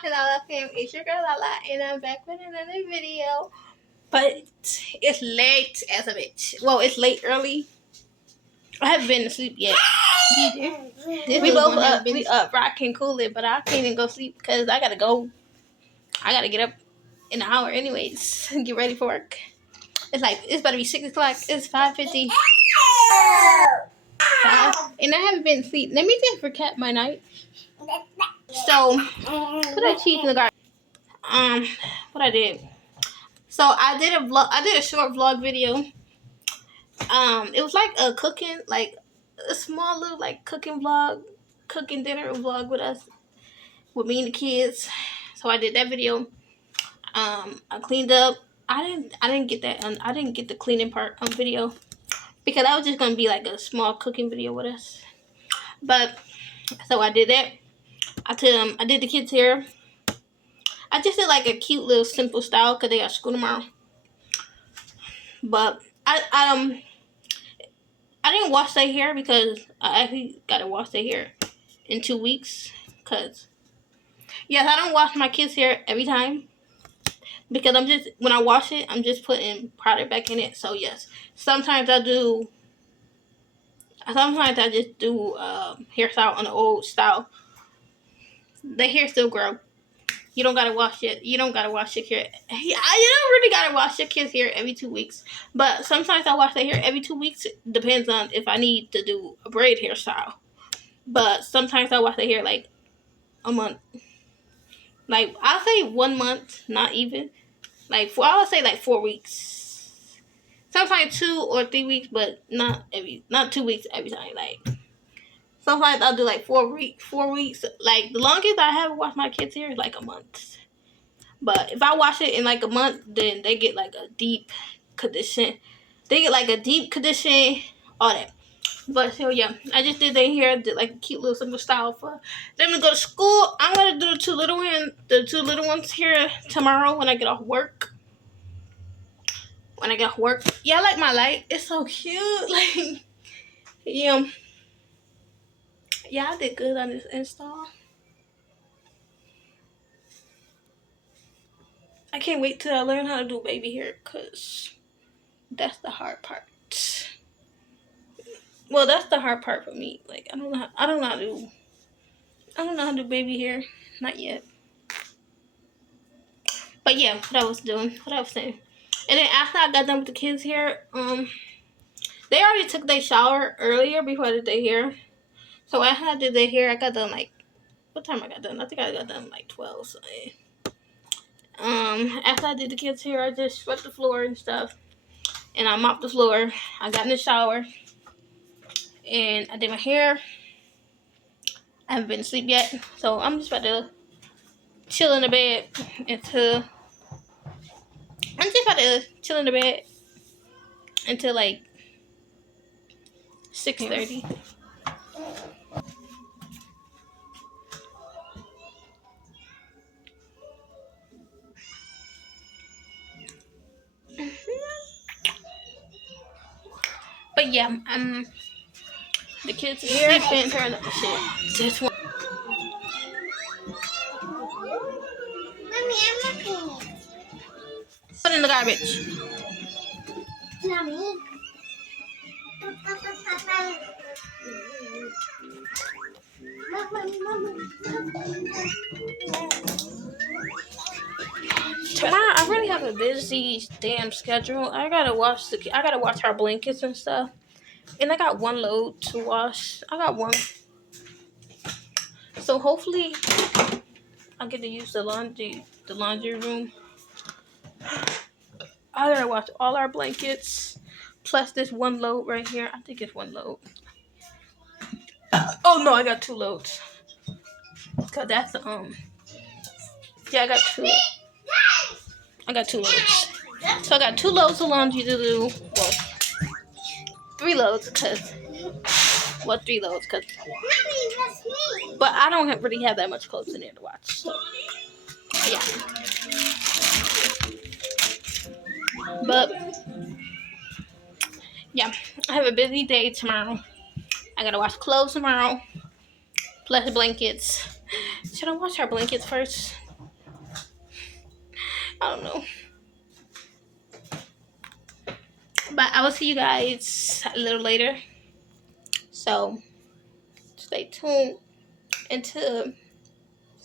watching LaLa Fam. It's your girl LaLa, and I'm back with another video. But it's late as a bitch. Well, it's late early. I haven't been to sleep yet. We both up. We up rocking cooling, but I can't even go sleep because I gotta go. I gotta get up in an hour anyways. Get ready for work. It's about to be 6 o'clock. It's 5:50. And I haven't been asleep. Let me just recap my night. So, put that cheese in the garbage. What I did. So I did a vlog. I did a short vlog video. It was like a cooking, like a small little like cooking vlog, cooking dinner vlog with me and the kids. So I did that video. I cleaned up. I didn't get that. I didn't get the cleaning part on video because that was just gonna be like a small cooking video with us. But so I did that. I did the kids' hair. I just did like a cute little simple style because they got school tomorrow. But I didn't wash their hair because I actually gotta wash their hair in 2 weeks. Cause yes, I don't wash my kids' hair every time because when I wash it, I'm just putting product back in it. So yes, sometimes I do. Sometimes I just do hairstyle on the old style. The hair still grow. You don't gotta wash it. You don't gotta wash your hair. You don't really gotta wash your kids' hair every 2 weeks. But sometimes I wash their hair every 2 weeks. Depends on if I need to do a braid hairstyle. But sometimes I wash their hair like a month. Like I'll say 1 month, not even. I'll say like 4 weeks. Sometimes 2 or 3 weeks, but not 2 weeks every time. Like sometimes I'll do like 4 weeks. 4 weeks. Like the longest I haven't washed my kids' hair is like a month. But if I wash it in like a month, then they get like a deep condition. They get like a deep condition, all that. But so yeah, I just did their hair, did like a cute little simple style for them to go to school. I'm gonna do the two little ones here tomorrow when I get off work. Yeah, I like my light. It's so cute. Like yeah, I did good on this install. I can't wait till I learn how to do baby hair, cause that's the hard part. Well, that's the hard part for me. Like I don't know how to do baby hair. Not yet. But yeah, what I was saying. And then after I got done with the kids' hair, they already took their shower earlier before I did their hair. So after I did their hair, I got done like, what time I got done? I think I got done like 12. So after I did the kids' hair, I just swept the floor and stuff, and I mopped the floor. I got in the shower, and I did my hair. I haven't been asleep yet, so I'm just about to chill in the bed until like 6:30. But yeah, the kids are sleeping, turn up the shit. Just one. Mommy, I'm looking. Put it in the garbage. Mommy. Tomorrow I really have a busy damn schedule. I gotta wash our blankets and stuff. And I got one load to wash. I got one. So hopefully I get to use the laundry room. I gotta wash all our blankets plus this one load right here. I think it's one load. Oh no, I got 2 loads. Cause that's yeah, I got 2 loads. So I got 2 loads of laundry to do. Well, 3 loads cause but I don't really have that much clothes in there to watch. So yeah. But yeah, I have a busy day tomorrow. I gotta wash clothes tomorrow. Plus the blankets. Should I wash our blankets first? I don't know. But I will see you guys a little later. So stay tuned into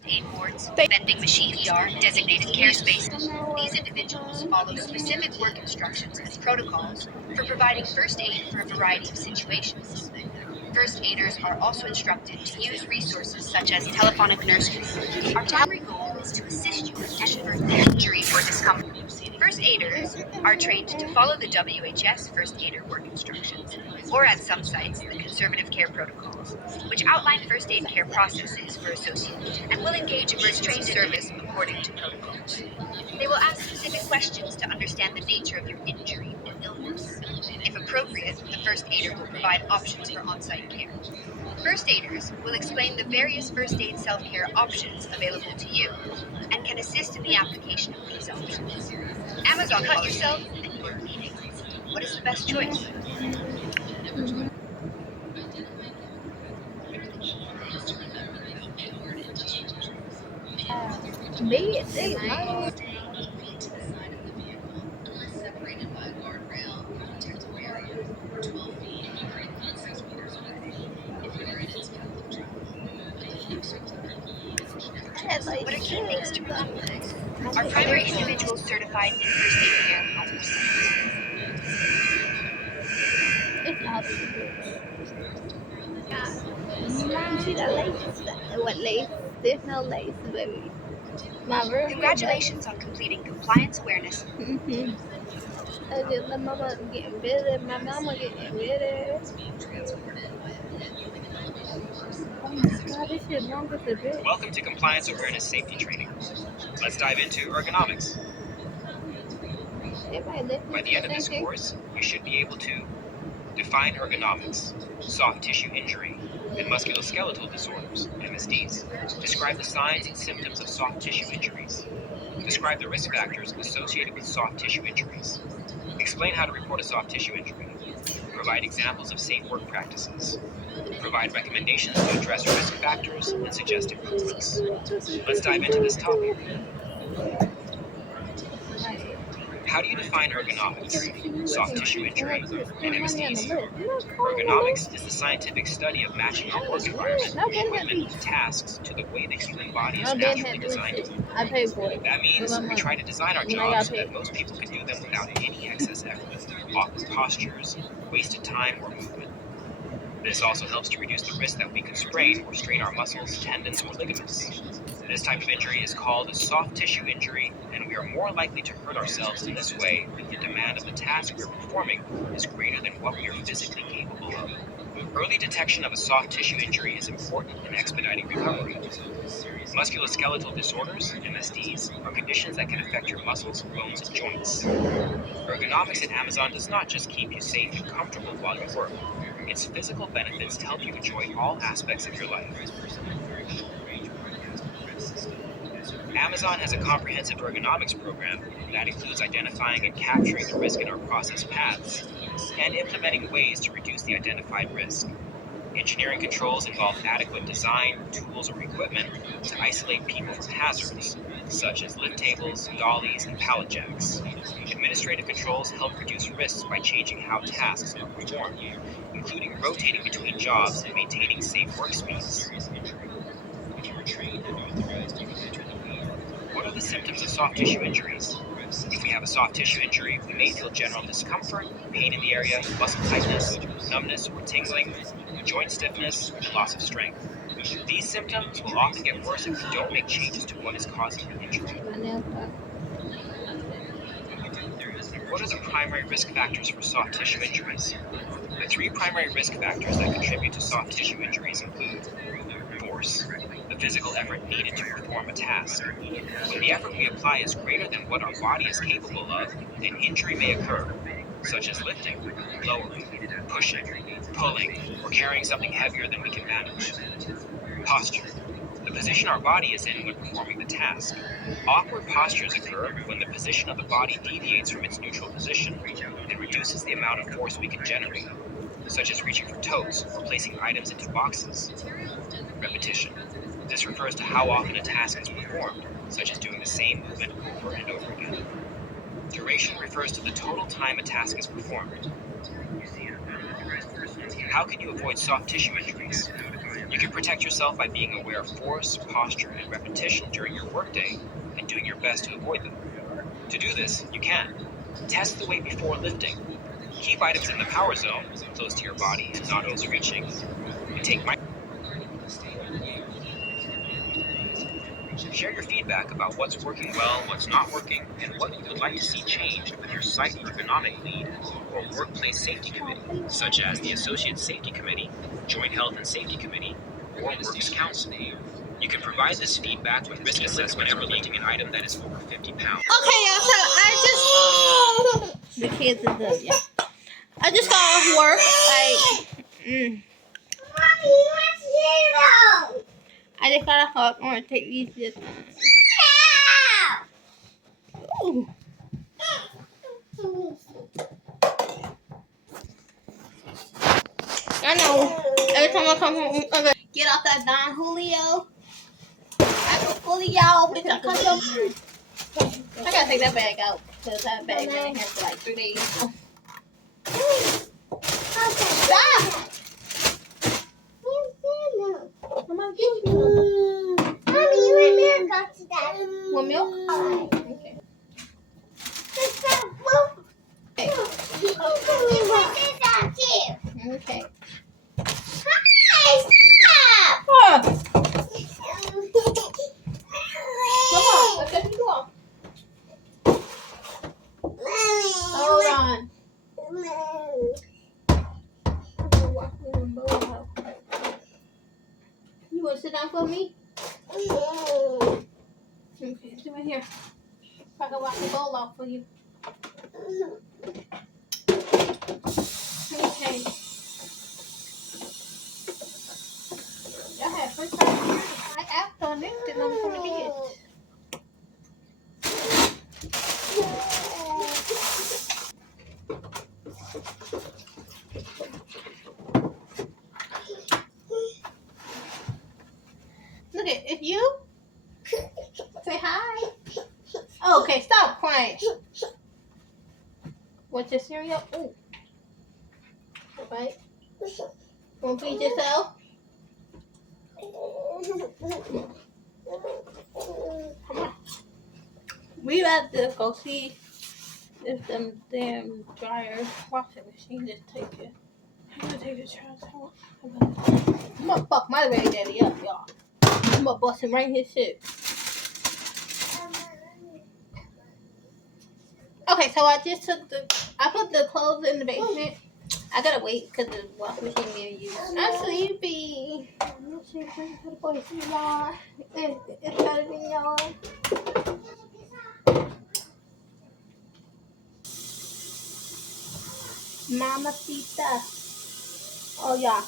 aid boards, vending machine ER, designated care spaces. These individuals follow specific work instructions and protocols for providing first aid for a variety of situations. First aiders are also instructed to use resources such as telephonic nursery. Our primary goal is to assist you with any further injury or discomfort. First aiders are trained to follow the WHS first aider work instructions, or at some sites, the conservative care protocols, which outline first aid care processes for associates and will engage a first trained service according to protocols. They will ask specific questions to understand the nature of your injury or illness. If appropriate, the first aider will provide options for on-site care. First aiders will explain the various first aid self-care options available to you and can assist in the application of these options. Amazon, cut yourself and you are bleeding. What is the best choice? What are key things to remember? Are primary individuals certified in first aid care at their sites? it's out. Mom, see that lace? What lace? There's no lace, baby. My room. Congratulations on completing compliance awareness. Mm-hmm. I just let my mama getting better. My mama getting better. Oh my god, this shit long as a bitch. Welcome to Compliance Awareness Safety Training. Let's dive into ergonomics. By the end of this course, you should be able to define ergonomics, soft tissue injury, and musculoskeletal disorders, MSDs. Describe the signs and symptoms of soft tissue injuries. Describe the risk factors associated with soft tissue injuries. Explain how to report a soft tissue injury. Provide examples of safe work practices. Provide recommendations to address risk factors and suggest improvements. Let's dive into this topic. How do you define ergonomics, soft tissue injury, and MSDs? Ergonomics is the scientific study of matching our work environment, equipment, and tasks to the way the human body is naturally designed. That means we try to design our jobs so that most people can do them without any excess effort, awkward postures, wasted time, or movement. This also helps to reduce the risk that we could sprain or strain our muscles, tendons, or ligaments. This type of injury is called a soft tissue injury, and we are more likely to hurt ourselves in this way if the demand of the task we are performing is greater than what we are physically capable of. Early detection of a soft tissue injury is important in expediting recovery. Musculoskeletal disorders, MSDs, are conditions that can affect your muscles, bones, and joints. Ergonomics at Amazon does not just keep you safe and comfortable while you work. Its physical benefits help you enjoy all aspects of your life. Amazon has a comprehensive ergonomics program that includes identifying and capturing the risk in our process paths and implementing ways to reduce the identified risk. Engineering controls involve adequate design, tools, or equipment to isolate people from hazards, such as lift tables, dollies, and pallet jacks. Administrative controls help reduce risks by changing how tasks are performed, including rotating between jobs and maintaining safe work speeds. What are the symptoms of soft tissue injuries? If we have a soft tissue injury, we may feel general discomfort, pain in the area, muscle tightness, numbness or tingling, joint stiffness, and loss of strength. These symptoms will often get worse if we don't make changes to what is causing the injury. What are the primary risk factors for soft tissue injuries? The three primary risk factors that contribute to soft tissue injuries include force, the physical effort needed to perform a task. When the effort we apply is greater than what our body is capable of, an injury may occur, such as lifting, lowering, pushing, pulling, or carrying something heavier than we can manage. Posture, the position our body is in when performing the task. Awkward postures occur when the position of the body deviates from its neutral position and reduces the amount of force we can generate. such as reaching for totes or placing items into boxes. Repetition. This refers to how often a task is performed, such as doing the same movement over and over again. Duration refers to the total time a task is performed. How can you avoid soft tissue injuries? You can protect yourself by being aware of force, posture, and repetition during your workday and doing your best to avoid them. To do this, you can test the weight before lifting, keep items in the power zone, close to your body and not overreaching, and take Share your feedback about what's working well, what's not working, and what you would like to see changed with your site ergonomic lead or workplace safety committee, such as the Associate Safety Committee, Joint Health and Safety Committee, or Works Council. You can provide this feedback with risk assessment whenever lifting an item that is over 50 pounds. Okay, y'all, so I just... The kids is up, yeah. I just got off work, Mommy, what's zero? I just got off work. I'm going to take these just... Ooh. I know. Every time I come home, I'm gonna get off that Don Julio. I go Julio, bitch. I come home. I gotta take that bag out because that bag been in here for like 3 days. Stop! I'm gonna get you. Mommy, you want milk after that? Want milk? Alright. Okay. Okay. Okay. Hi, stop! Oh, come on. Let's get you off. Hold on. You want to sit down for me? Okay, sit right here. I can wash the bowl off for you. Okay. Y'all had french fries here. I asked on it. Didn't know from the kids. Look at if you say hi. Oh, okay, stop crying. What's your cereal? Ooh. Right. Want to feed yourself? Come on. We have to go see if them damn dryer washing machine just take it. I'm gonna take the trash out. I'm gonna fuck my baby daddy up, y'all. I'm gonna bust him right in his shit. Okay, so I put the clothes in the basement. I gotta wait because the washing machine being used. I'm sleepy. I'm sleeping to the boys, y'all. It's better than y'all. Mamacita. Oh, yeah.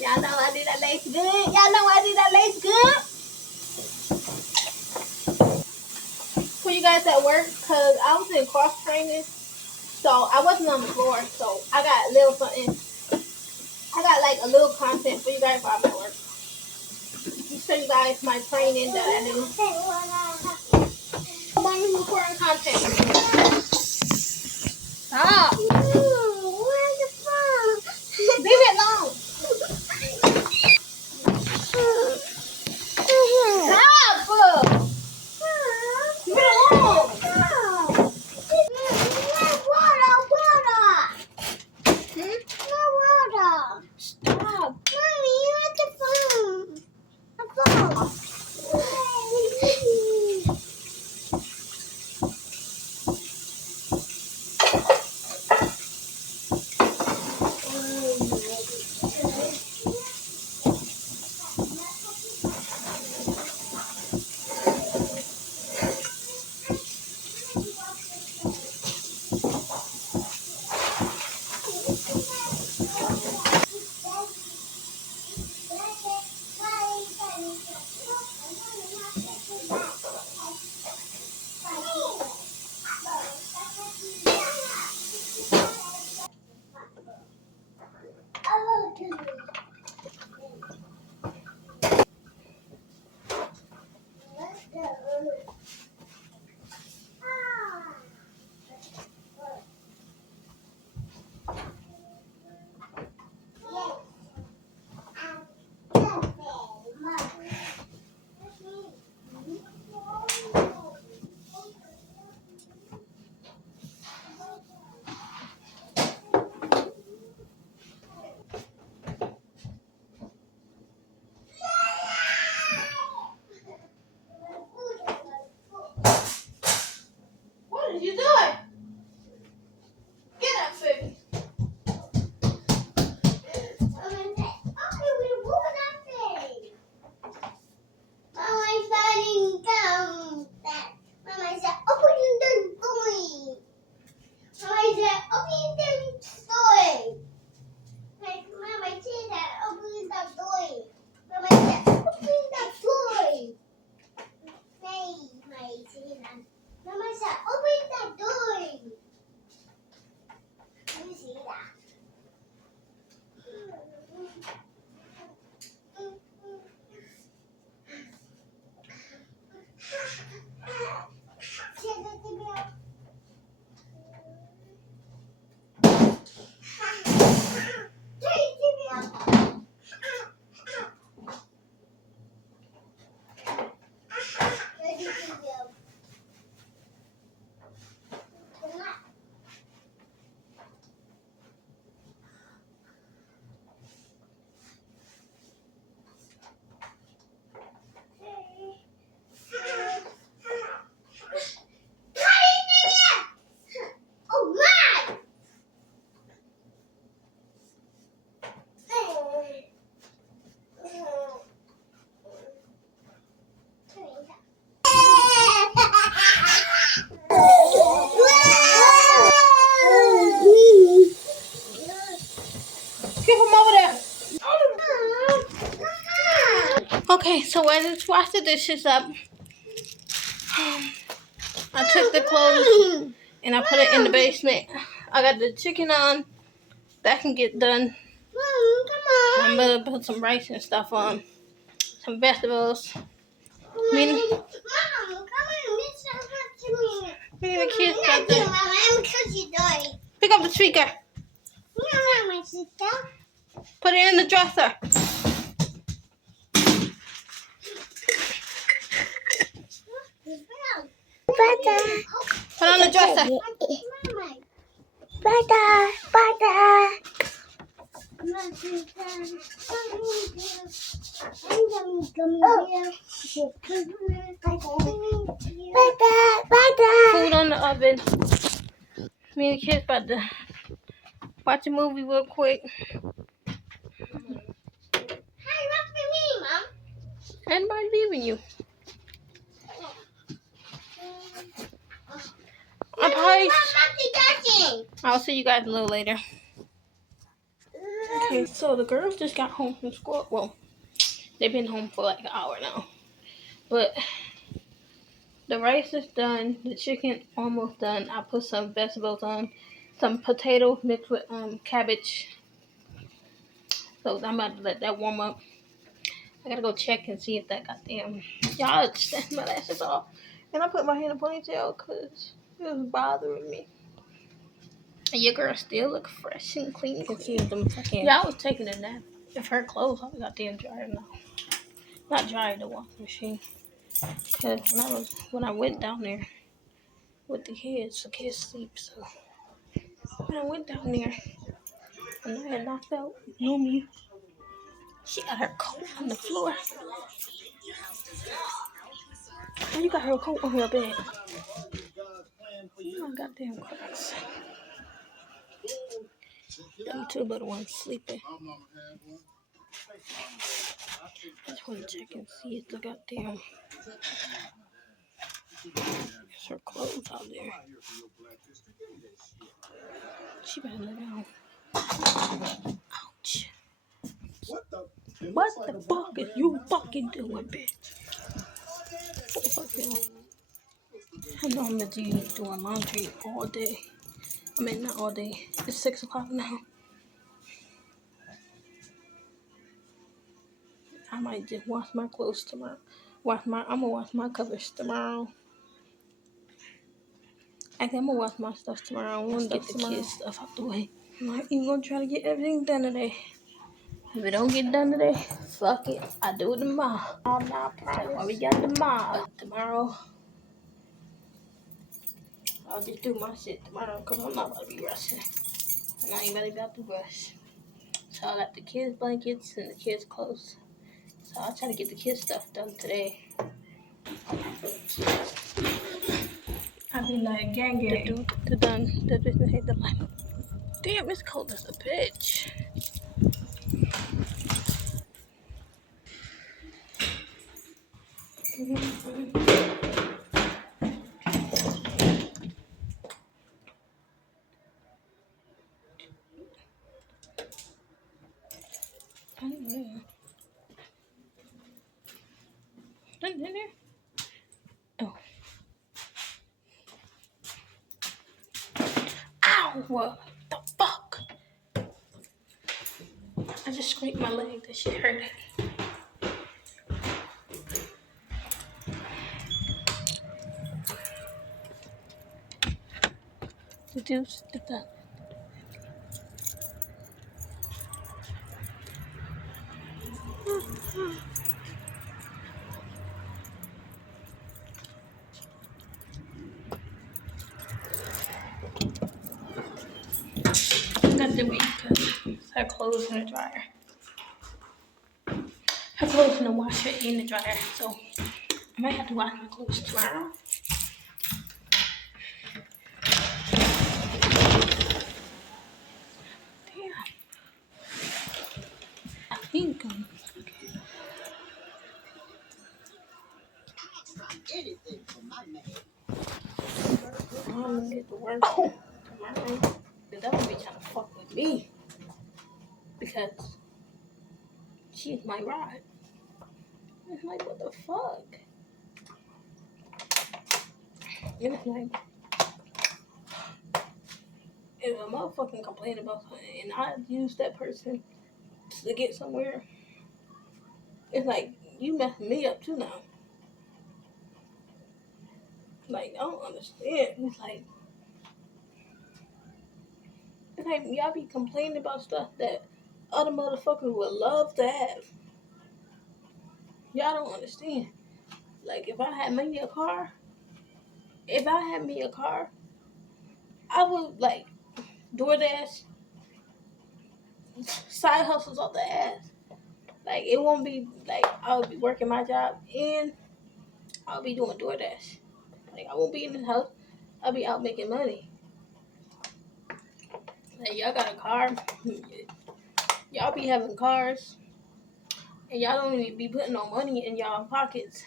Y'all know I did that lace good. Y'all know I did that lace good. For you guys at work, because I was in cross training, so I wasn't on the floor, so I got a little something. I got like a little content for you guys while I'm at work. To show you guys my training that I do. One important content. Stop. Where's the phone? Leave it alone. Stop. Leave it alone. Stop. Mommy, you have the phone. The phone. Get him over there. Okay, so I just washed the dishes up. I took the clothes and I put it in the basement. I got the chicken on. That can get done. I'm gonna put some rice and stuff on. Some vegetables. Me and the kids got the... Pick up the speaker. Put it in the dresser. Put it on the dresser. Food on the oven. Me and the kids about to watch a movie real quick. Anybody leaving you? I'll see you guys a little later. Okay, so the girls just got home from school. Well, they've been home for like an hour now. But the rice is done. The chicken almost done. I put some vegetables on. Some potato mixed with cabbage. So I'm about to let that warm up. I gotta go check and see if that goddamn... Y'all snatched my lashes off. And I put my hair in a ponytail because it was bothering me. And your girl still look fresh and clean. You can see them fucking... Yeah, I was taking a nap. If her clothes all goddamn dry now. Not dry, the washing machine. Because when I went down there with the kids sleep, so when I went down there and I had knocked out Lumi, she got her coat on the floor. Oh, you got her coat on her bed. Oh my goddamn Christ. Them two little ones sleeping. I just want to check and see if the goddamn... There's her clothes out there. She better lay down. Ouch. What the fuck is you fucking doing, bitch? What the fuck, you? I know I'm gonna be doing laundry all day. I mean, not all day. It's 6 o'clock now. I might just wash my clothes tomorrow. I'm gonna wash my covers tomorrow. Actually, I'm gonna wash my stuff tomorrow. I want to get the kids' stuff out the way. I'm not even gonna try to get everything done today. If it don't get done today, fuck it. I do it tomorrow. I'm not proud. What we got tomorrow? Tomorrow, I'll just do my shit tomorrow because I'm not about to be rushing. And I ain't really about to rush. So I got the kids' blankets and the kids' clothes. So I'll try to get the kids' stuff done today. I be like, gang. The done. The business hate the light. Damn, it's cold as a bitch. Nothing in there. Oh. Ow! What the fuck? I just scraped my leg. That shit hurt. The juice, the stuff. I got to wait because her clothes in the dryer. Her clothes in the washer in the dryer, so I might have to wash my clothes tomorrow. Damn. I think I'm gonna get to work tomorrow. That would be trying to fuck with me because she's my ride. It's like, what the fuck? And it's like, if a motherfucking complain about something and I use that person to get somewhere, it's like, you messing me up too now. Like, I don't understand. It's like y'all be complaining about stuff that other motherfuckers would love to have. Y'all don't understand. Like, if I had me a car, I would, like, DoorDash, side hustles off the ass. Like, it won't be, like, I'll be working my job and I'll be doing DoorDash. Like, I won't be in the house. I'll be out making money. Like, y'all got a car. Y'all be having cars. And y'all don't even be putting no money in y'all pockets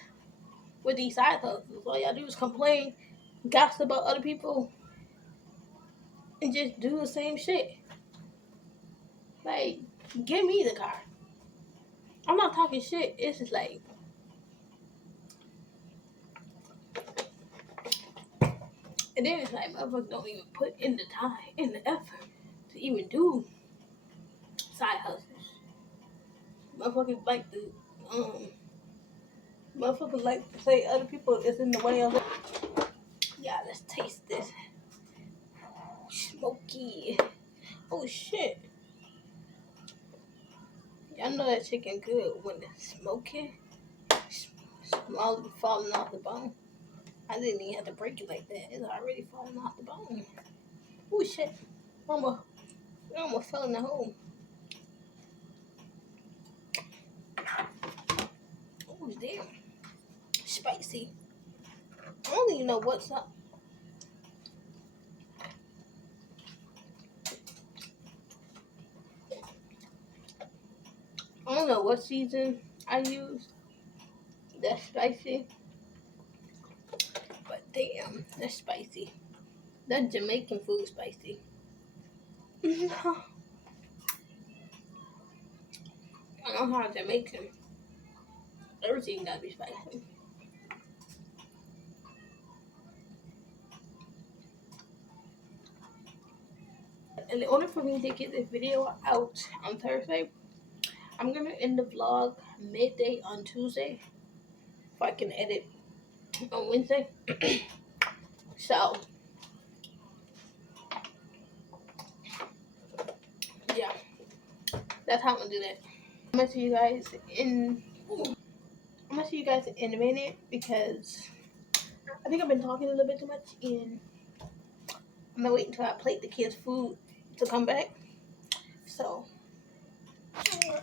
with these side hustles. All y'all do is complain, gossip about other people, and just do the same shit. Like, give me the car. I'm not talking shit. It's just like, and then it's like, motherfuckers don't even put in the time, in the effort to even do side hustles. Motherfuckers like to say other people is in the way of it. Yeah, let's taste this. Smoky. Oh shit. Y'all know that chicken good when it's smoky. Small falling off the bone. I didn't even have to break it like that. It's already falling off the bone. Oh shit. Almost fell in the hole. Oh damn. Spicy. I don't even know what's up. I don't know what season I use. That's spicy. But damn, that's spicy. That's Jamaican food spicy. I don't know how Jamaican. Everything gotta be spicy. In order for me to get this video out on Thursday, I'm gonna end the vlog midday on Tuesday if I can edit on Wednesday. So yeah, that's how I'm gonna do that. I'm gonna see you guys in a minute because I think I've been talking a little bit too much and I'm gonna wait until I plate the kids' food to come back. So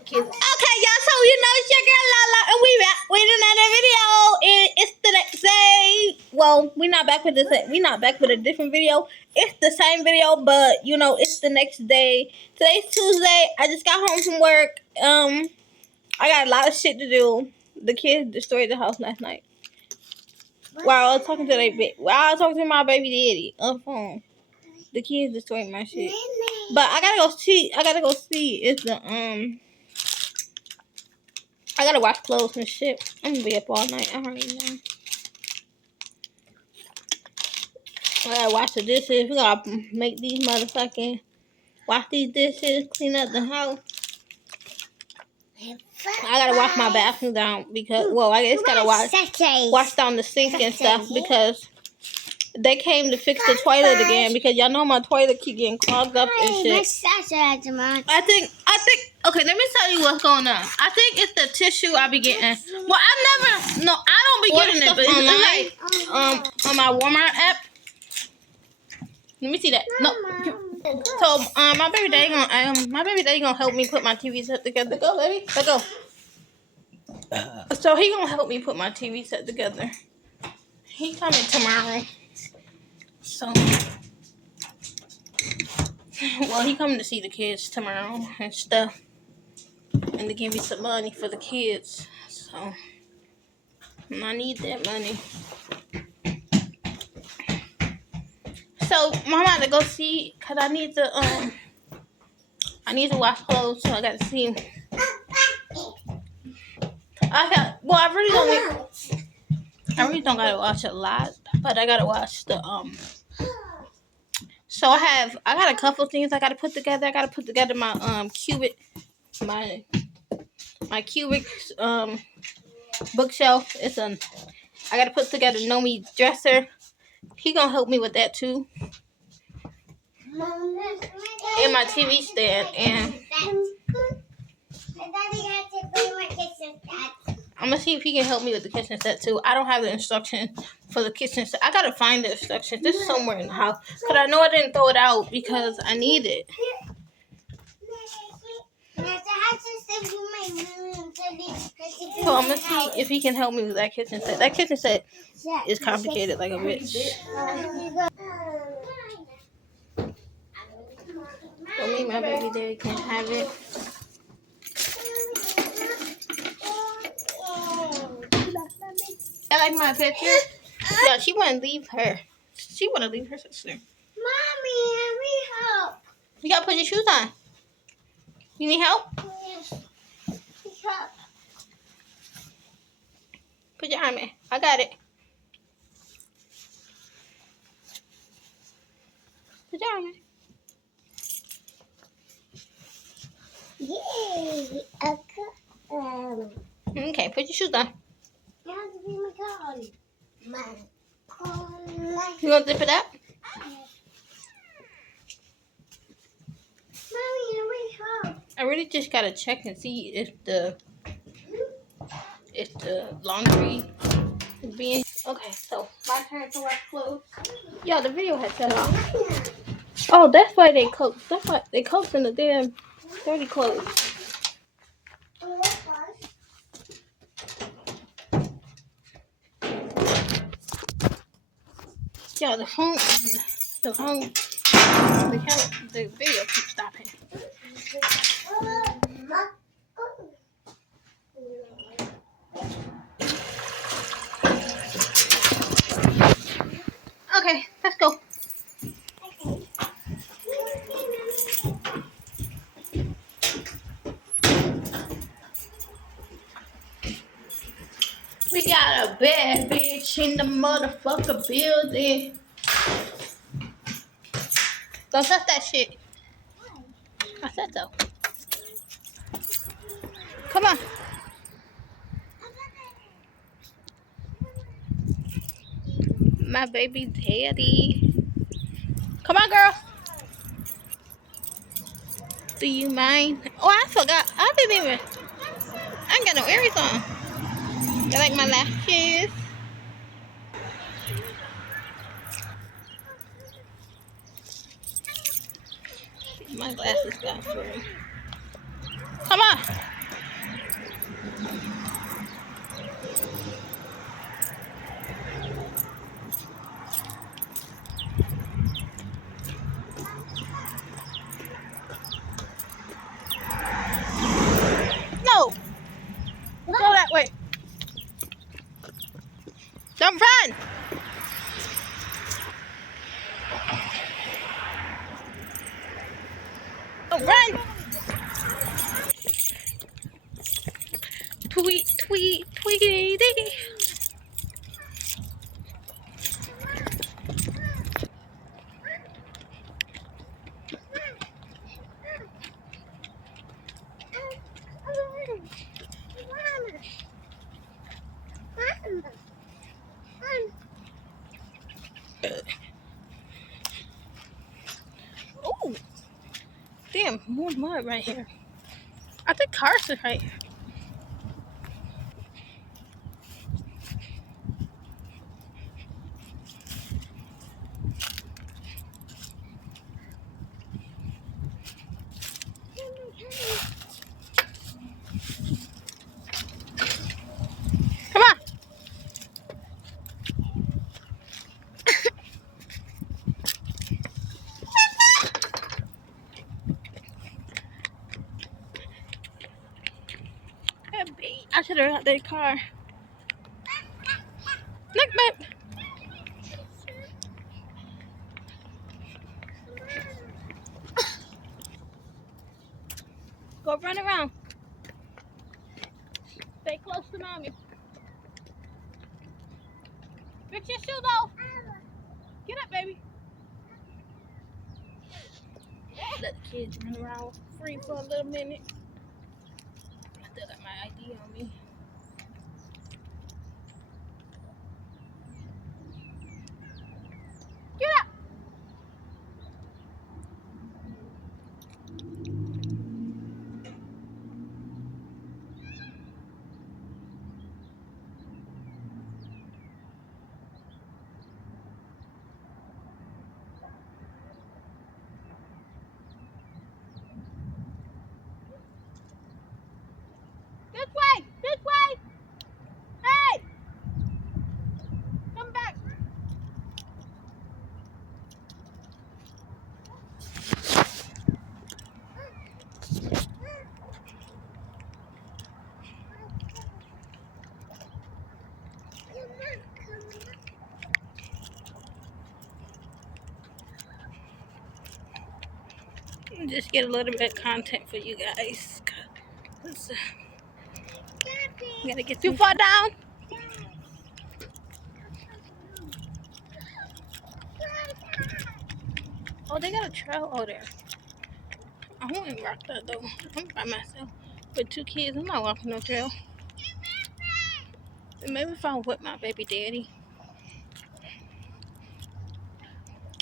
kids. Okay, y'all, so you know it's your girl LaLa and we back with another video and it's the next day. Well, we're not back with a different video. It's the same video, but you know, it's the next day. Today's Tuesday. I just got home from work. I got a lot of shit to do. The kids destroyed the house last night. While I was talking to my baby daddy on the phone. The kids destroyed my shit. But I gotta go see if the I gotta wash clothes and shit. I'm gonna be up all night. I already know. I gotta wash the dishes. We gotta make these wash these dishes, clean up the house. I gotta wash my bathroom down because, well, I guess gotta wash down the sink and stuff because they came to fix the toilet again because y'all know my toilet keep getting clogged up and shit. I think. Okay, let me tell you what's going on. I think it's the tissue I be getting. Well, I don't be getting it, but it's like on my Walmart app. Let me see that. No. So my baby daddy gonna help me put my TV set together. Go, baby. Let go. So he gonna help me put my TV set together. He coming tomorrow. So, well, he coming to see the kids tomorrow and stuff, and to give me some money for the kids. So, and I need that money. So, Mama had to go see, cause I need to wash clothes. So I got to see. I really don't gotta wash a lot, but I gotta wash the So I got a couple things I gotta put together. I gotta put together my cubic bookshelf. I gotta put together Nomi dresser. He gonna help me with that too. And my TV stand. And I'm gonna see if he can help me with the kitchen set too. I don't have the instructions for the kitchen set. I gotta find the instructions. This is somewhere in the house. Cause I know I didn't throw it out because I need it. So I'm gonna see if he can help me with that kitchen set. That kitchen set is complicated like a bitch. So me and my baby daddy can have it. I like my picture. Yeah, she wouldn't leave her. She wouldn't leave her sister. Mommy, I need help. You gotta put your shoes on. You need help? Yes. Put your arm in. I got it. Put your arm in. Yay! Okay, put your shoes on. You have to be my car. You gonna zip it up? Mommy, I need help. I really just gotta check and see if the laundry is being okay. So my turn to wash clothes. Yeah, the video had set off. Oh, that's why they cook. That's why they cooked in the damn dirty clothes. Yeah, the video keeps stopping. Okay, let's go. We got a bad bitch in the motherfucker building. Don't touch that shit. I said so. Come on. My baby daddy. Come on, girl. Do you mind? Oh, I forgot. I ain't got no earrings on. You like my lashes? My glasses got free. Come on. No. Go that way. Don't run. Don't run. Tweet, tweet, tweety. Damn, more mud right here. I think cars are right here. Come on. I should have got that car. Look, babe. Go run around. Stay close to mommy. Fix your shoes off. Get up, baby. Let the kids run around free for a little minute. I still got my ID on me. Get up. This way. This way. Hey. Come back. Just get a little bit of content for you guys. Gotta get too far down. Oh, they got a trail over there. I wouldn't rock that though. I'm by myself with 2 kids. I'm not walking no trail. Maybe if I whip my baby daddy.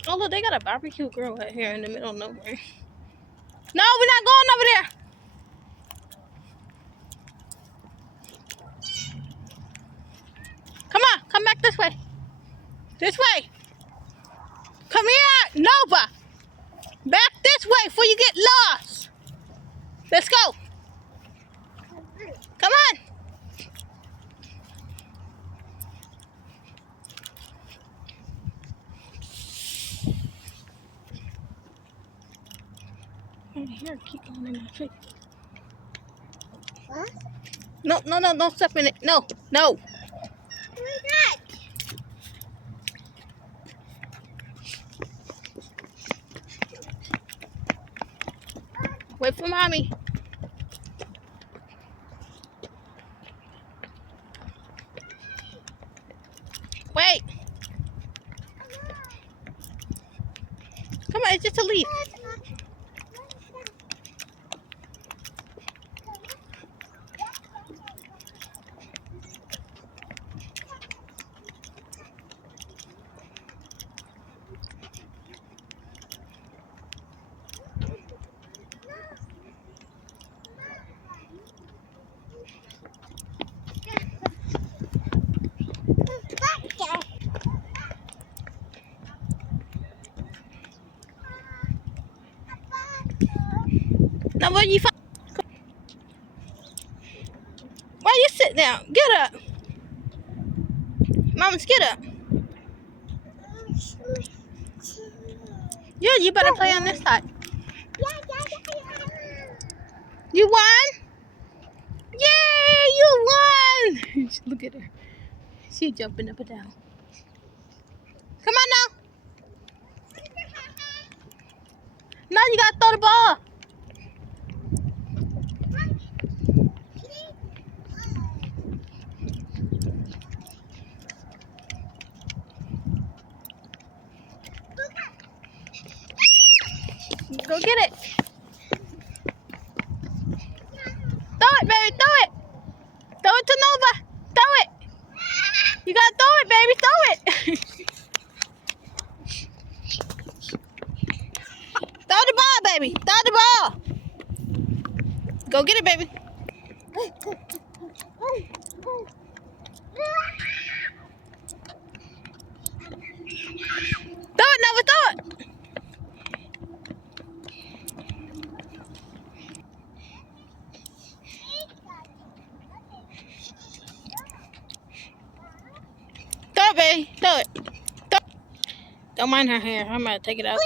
Oh look, they got a barbecue grill right here in the middle of nowhere. No, we're not going over there. Come on, come back this way. This way. Come here, Nova. Back this way before you get lost. Let's go. Come on. Here, keep going in my face. What? No, no, no, don't step in it. No, no. Who's that? Wait for mommy. Wait. Come on, it's just a leaf. Now where you find? Why you sit down? Get up. Mamas, get up. Yeah, you better play on this side. You won? Yay, you won! Look at her. She's jumping up and down. Come on now. Now you gotta throw the ball. Go get it. Throw it, baby. Throw it. Throw it to Nova. Throw it. You gotta throw it, baby. Throw it. Throw the ball, baby. Throw the ball. Go get it, baby. Throw it, Nova, throw it. Throw it, baby. Throw it. Don't mind her hair. I'm gonna take it out.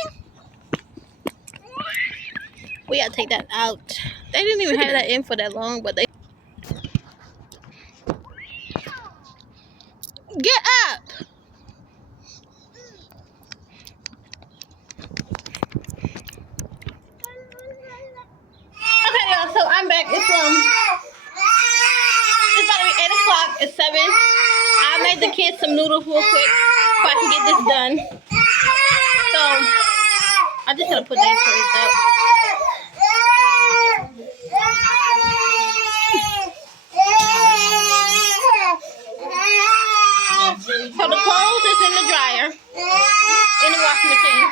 We gotta take that out. They didn't even have that in for that long, but they get up. Okay, y'all. So I'm back. It's about to be 8 o'clock. It's 7. I made the kids some noodles real quick so I can get this done. So I just gotta put that first up. So the clothes is in the dryer, in the washing machine.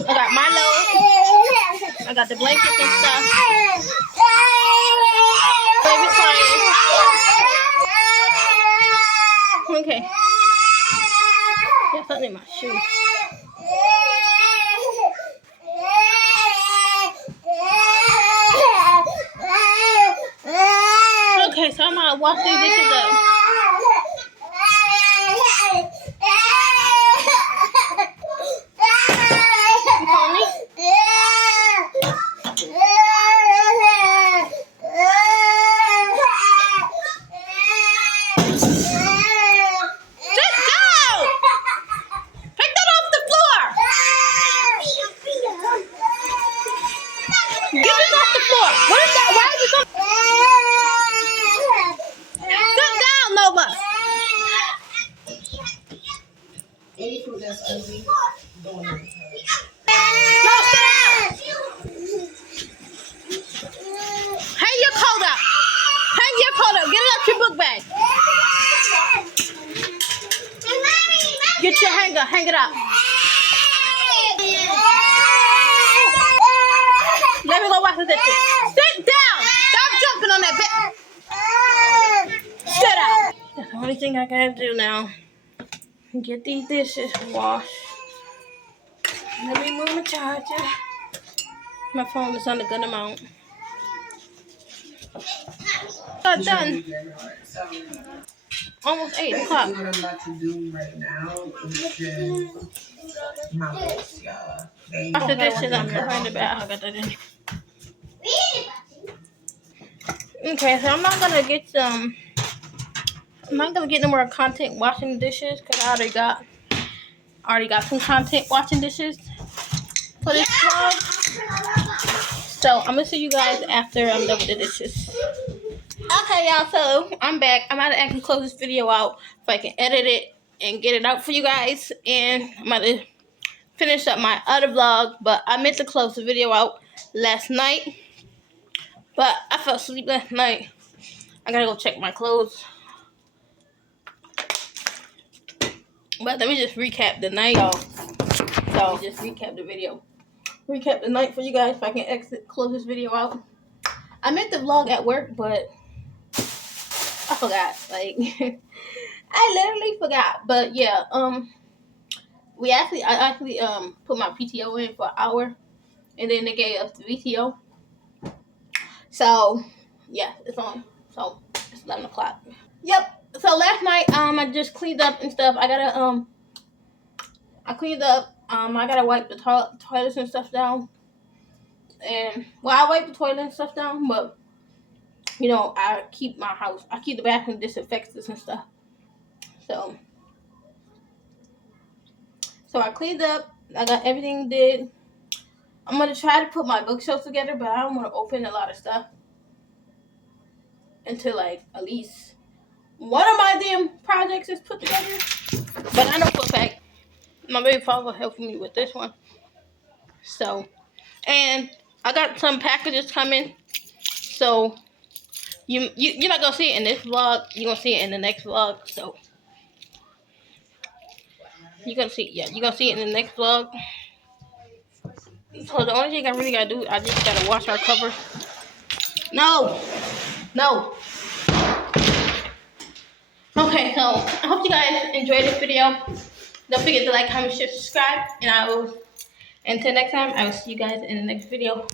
I got my load. I got the blankets and stuff. Baby's crying. Okay. There's something in my shoe. Okay, so I'm gonna wash these dishes up. Get your hanger, hang it up. Let me go wash the dishes. Sit down. Stop jumping on that bed. Sit down. That's the only thing I gotta do now. Get these dishes washed. Let me move my charger. My phone is on a good amount. Done. Almost 8 o'clock. What I'm about to do right now is just my books, y'all. After this shit, I'm behind the back. I got that in. Okay, so I'm not gonna get some. I'm not gonna get no more content washing dishes because I already got some content washing dishes for this vlog. So I'm gonna see you guys after I'm done with the dishes. Okay, y'all, so I'm back. I'm about to actually close this video out so I can edit it and get it out for you guys. And I'm about to finish up my other vlog, but I meant to close the video out last night, but I fell asleep last night. I gotta go check my clothes. But let me just recap the night, y'all. So just recap the video. Recap the night for you guys so I can close this video out. I meant to vlog at work, but I forgot. Like I literally forgot. But yeah, I actually put my PTO in for an hour, and then they gave us the VTO. So yeah, it's on. So it's 11 o'clock. Yep. So last night I just cleaned up and stuff. I cleaned up. I gotta wipe the toilets and stuff down. And I wipe the toilet and stuff down, but you know, I keep the bathroom disinfectants and stuff. So I cleaned up. I got everything did. I'm gonna try to put my bookshelf together, but I don't want to open a lot of stuff until like at least one of my damn projects is put together. But I know for a fact my baby father helped me with this one. So, and I got some packages coming. So you're not gonna see it in this vlog. You're gonna see it in the next vlog. So you're gonna see it in the next vlog. So the only thing I really gotta do, I just gotta wash our cover. No. Okay, so I hope you guys enjoyed this video. Don't forget to like, comment, share, subscribe, and until next time, I will see you guys in the next video.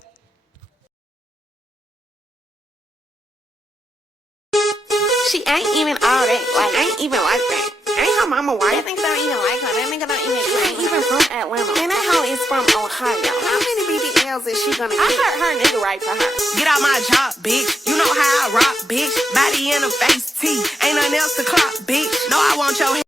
She ain't even all that. Like, ain't even like that. Ain't her mama white? That nigga don't even like her. That nigga don't even. She ain't even from Atlanta. And that hoe is from Ohio. How many BBLs is she gonna get? I heard her nigga right to her. Get out my job, bitch. You know how I rock, bitch. Body in the face, T. Ain't nothing else to clock, bitch. No, I want your